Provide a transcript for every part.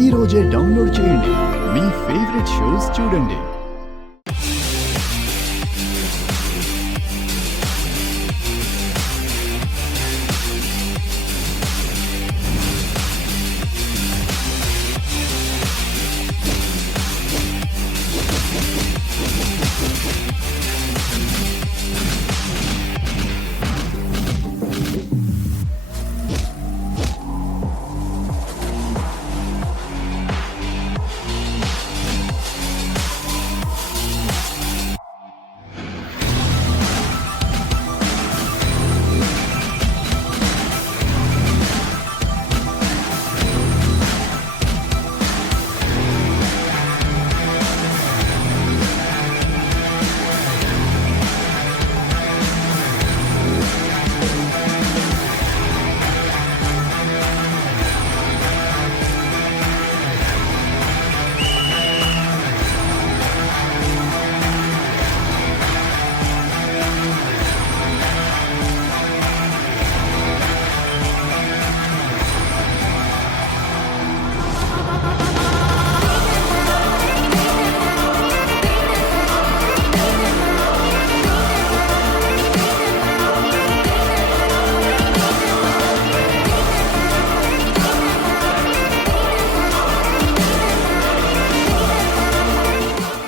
ఈ రోజే డౌన్లోడ్ చేయండి. మీ ఫేవరెట్ షోస్ చూడండి.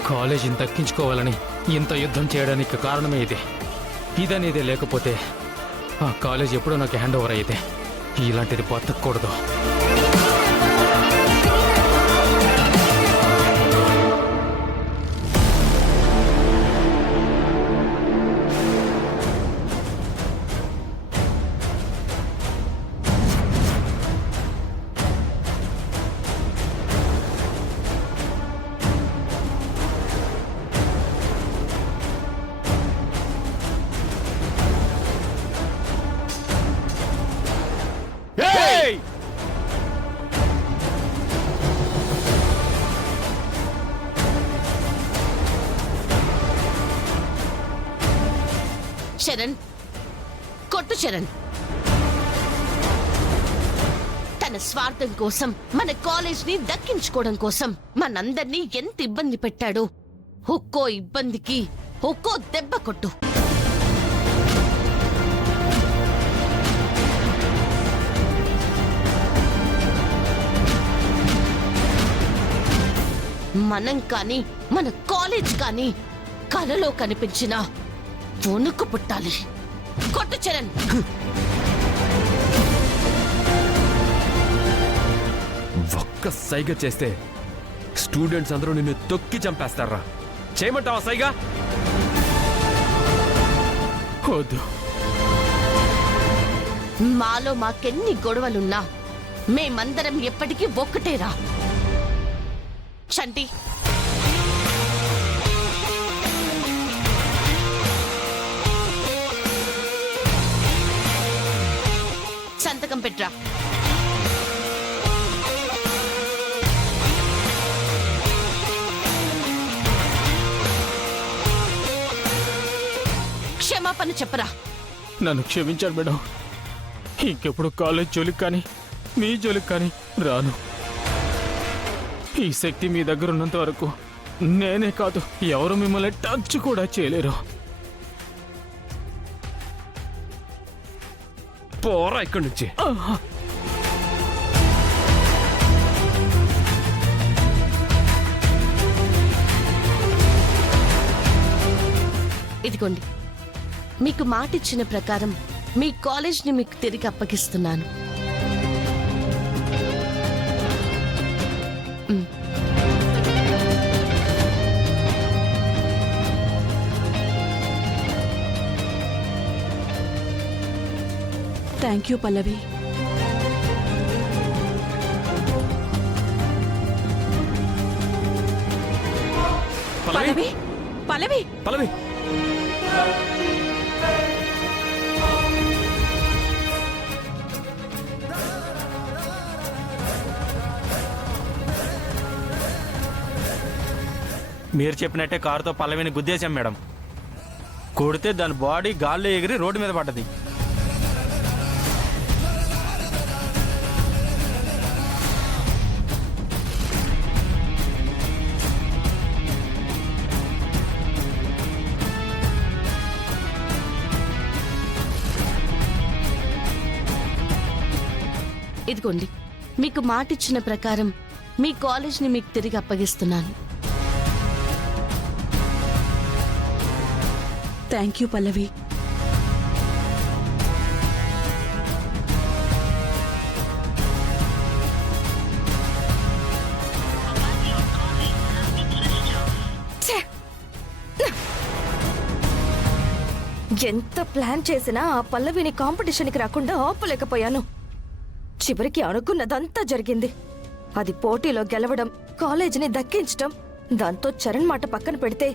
కాలేజీని దక్కించుకోవాలని ఇంత యుద్ధం చేయడానికి కారణమే ఇదే. ఇదనేదే లేకపోతే ఆ కాలేజ్ ఎప్పుడో నాకు హ్యాండ్ ఓవర్ అయితే ఇలాంటిది బతకూడదు. చరణ్, కొట్టు చరణ్. తన స్వార్థం కోసం, మన కాలేజ్ ని దక్కించుకోవడం కోసం మనందర్నీ ఎంత ఇబ్బంది పెట్టాడో ఒక్కో ఇబ్బందికి ఒక్కో దెబ్బ కొట్టు. మనం కానీ మన కాలేజ్ కానీ కలలో కనిపించిన వణుకు పుట్టాలి. కొట్టు చరణ్. ఒక్క సైగ చేస్తే స్టూడెంట్స్ అందరూ నిన్ను తొక్కి చంపేస్తారా? చేయమంటావా సైగా? వద్దు. మాలో మాకెన్ని గొడవలున్నా మేమందరం ఎప్పటికీ ఒక్కటేరా. చంటి, సంతకం పెట్రా. క్షమాపణ చెప్పరా. నన్ను క్షమించాను మేడం. ఇంకెప్పుడు కాలేజ్ జోలికి కానీ మీ జోలికి కానీ రాను. ఈ శక్తి మీ దగ్గర ఉన్నంత వరకు నేనే కాదు, ఎవరు మిమ్మల్ని టచ్ కూడా చేయలేరు. పోరా ఇక్కడి నుంచి. ఇదిగోండి, మీకు మాట ఇచ్చిన ప్రకారం మీ కాలేజ్ని మీకు తిరిగి అప్పగిస్తున్నాను. థ్యాంక్ యూ పల్లవి. పల్లవి పల్లవి పల్లవి మీరు చెప్పినట్టే కారుతో పల్లవిని గుద్దేశాం మేడం. కొడితే దాని బాడీ గాల్లో ఎగిరి రోడ్డు మీద పడ్డది. ఇదిగోండి, మీకు మాటిచ్చిన ప్రకారం మీ కాలేజ్ని మీకు తిరిగి అప్పగిస్తున్నాను. థ్యాంక్ యూ పల్లవి. ఎంత ప్లాన్ చేసినా ఆ పల్లవిని కాంపిటీషన్కి రాకుండా ఆపలేకపోయాను. చివరికి అనుకున్నదంతా జరిగింది. అది పోటీలో గెలవడం, కాలేజీని దక్కించడం. దాంతో చరణ్ మాట పక్కన పెడితే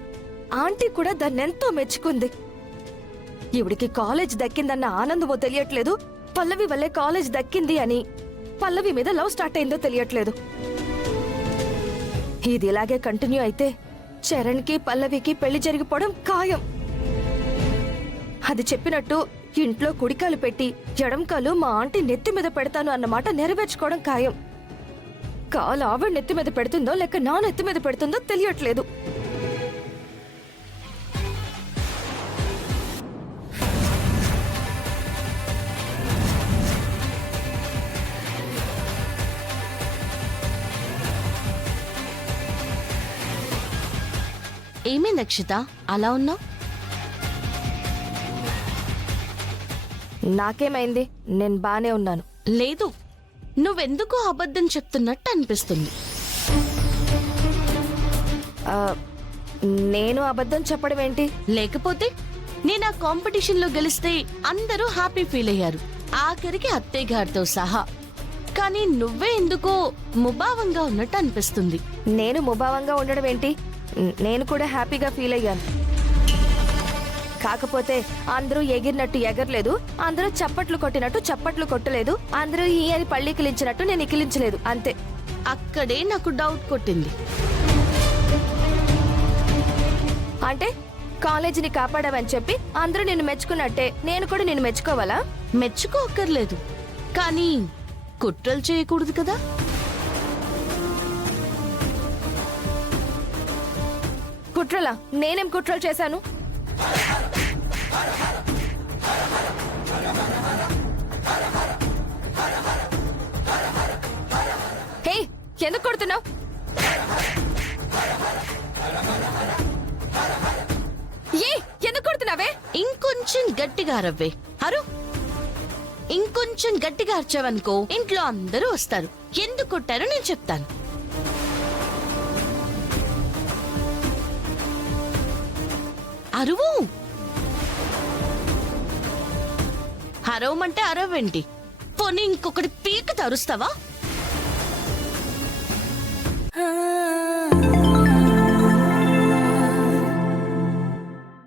ఆంటీ కూడా దాన్నెంతో మెచ్చుకుంది. ఇవిడికి కాలేజ్ దక్కిందన్న ఆనందమో తెలియట్లేదు, పల్లవి వల్లే కాలేజ్ దక్కింది అని పల్లవి మీద లవ్ స్టార్ట్ అయిందో తెలియట్లేదు. ఇది ఇలాగే కంటిన్యూ అయితే చరణ్కి పల్లవికి పెళ్లి జరిగిపోవడం ఖాయం. అది చెప్పినట్టు ఇంట్లో కుడికాలు పెట్టి ఎడంకాలు మా ఆంటీ నెత్తి మీద పెడతాను అన్నమాట నెరవేర్చుకోవడం ఖాయం. కాలు ఆవిడ నెత్తి మీద పెడుతుందో లేక నా నెత్తి మీద పెడుతుందో తెలియట్లేదు. ఏమైంది అక్షిత, అలా ఉన్నావు? నాకేమైంది? నేను బానే ఉన్నాను. లేదు, నువ్వెందుకో అబద్ధం చెప్తున్నట్టు అనిపిస్తుంది. ఆ, నేను అబద్ధం చెప్పడం ఏంటి? లేకపోతే నేను ఆ కాంపిటీషన్ లో గెలిస్తే అందరూ హ్యాపీ ఫీల్ అయ్యారు, ఆఖరికి అత్తయ్య గారితో సహా. కానీ నువ్వే ఎందుకో ముభావంగా ఉన్నట్టు అనిపిస్తుంది. నేను ముభావంగా ఉండడం ఏంటి? నేను కూడా హ్యాపీగా ఫీల్ అయ్యాను. కాకపోతే అందరూ ఎగిరినట్టు ఎగరలేదు, అందరూ చప్పట్లు కొట్టినట్టు చప్పట్లు కొట్టలేదు, అందరూ ఈ అని పళ్ళికిలించినట్టు నేను ఇకిలించలేదు, అంతే. అక్కడే నాకు డౌట్ కొట్టింది. అంటే కాలేజీని కాపాడావని చెప్పి అందరూ నిన్ను మెచ్చుకున్నట్టే నేను కూడా నిన్ను మెచ్చుకోవాలా? మెచ్చుకోక్కర్లేదు, కానీ కుట్రలు చేయకూడదు కదా. కుట్రలా? నేనేం కుట్రలు చేశాను? హే, ఎందుకు కొడుతున్నావు? ఎందుకు కొడుతున్నావే? ఇంకొంచెం గట్టిగా అరవ్వే. అరు, ఇంకొంచెం గట్టిగా అరిచావనుకో ఇంట్లో అందరూ వస్తారు. ఎందుకు కొట్టారో నేను చెప్తాను. అరువు. అరవమంటే అరవేంటి? పోనీ ఇంకొకటి పీక తరుస్తావా?